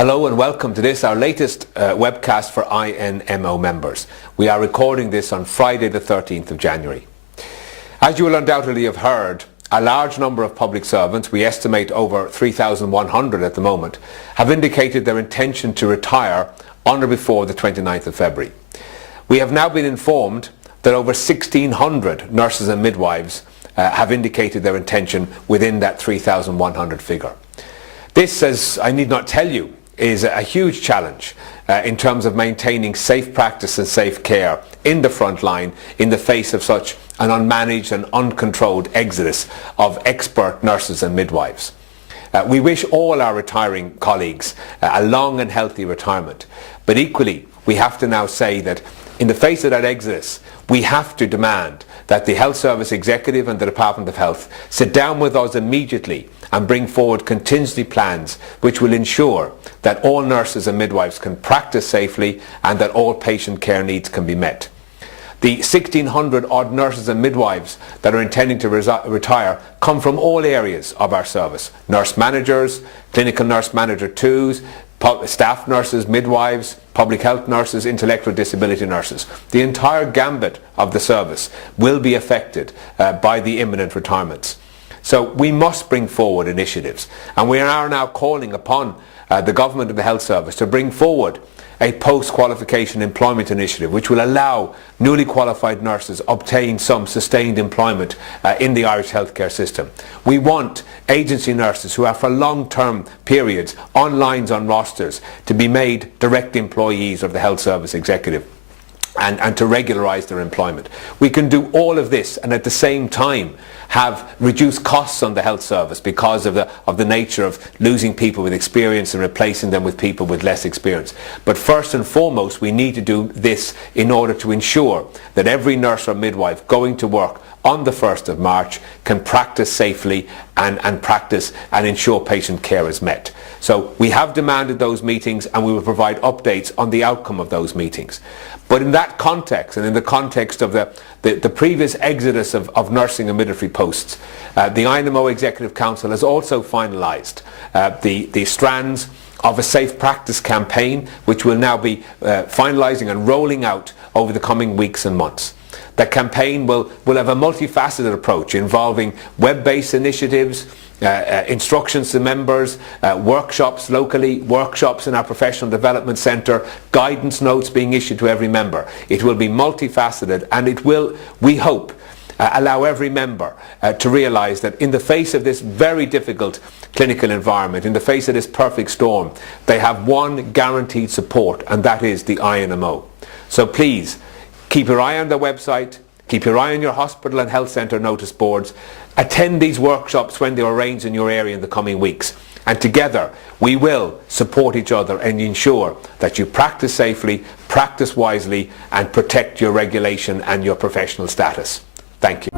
Hello and welcome to this, our latest webcast for INMO members. We are recording this on Friday the 13th of January. As you will undoubtedly have heard, a large number of public servants, we estimate over 3,100 at the moment, have indicated their intention to retire on or before the 29th of February. We have now been informed that over 1,600 nurses and midwives have indicated their intention within that 3,100 figure. This, as I need not tell you, is a huge challenge in terms of maintaining safe practice and safe care in the front line in the face of such an unmanaged and uncontrolled exodus of expert nurses and midwives. We wish all our retiring colleagues a long and healthy retirement, but equally we have to now say that in the face of that exodus, we have to demand that the Health Service Executive and the Department of Health sit down with us immediately and bring forward contingency plans which will ensure that all nurses and midwives can practice safely and that all patient care needs can be met. The 1,600 odd nurses and midwives that are intending to retire come from all areas of our service. Nurse managers, clinical nurse manager 2s, staff nurses, midwives, public health nurses, intellectual disability nurses. The entire gambit of the service will be affected by the imminent retirements. So we must bring forward initiatives, and we are now calling upon the government and the health service to bring forward a post-qualification employment initiative which will allow newly qualified nurses obtain some sustained employment in the Irish healthcare system. We want agency nurses who are for long-term periods on lines on rosters to be made direct employees of the Health Service Executive and to regularise their employment. We can do all of this and at the same time have reduced costs on the health service because of the nature of losing people with experience and replacing them with people with less experience. But first and foremost, we need to do this in order to ensure that every nurse or midwife going to work on the 1st of March can practice safely and practice and ensure patient care is met. So we have demanded those meetings and we will provide updates on the outcome of those meetings. But in that context, and in the context of the previous exodus of nursing and midwifery posts, the INMO Executive Council has also finalised the strands of a safe practice campaign which will now be finalising and rolling out over the coming weeks and months. The campaign will have a multifaceted approach involving web-based initiatives, instructions to members, workshops locally, workshops in our professional development centre, guidance notes being issued to every member. It will be multifaceted and it will, we hope, allow every member to realise that in the face of this very difficult clinical environment, in the face of this perfect storm, they have one guaranteed support, and that is the INMO. So please, keep your eye on the website, keep your eye on your hospital and health centre notice boards, attend these workshops when they are arranged in your area in the coming weeks, and together we will support each other and ensure that you practice safely, practice wisely and protect your regulation and your professional status. Thank you.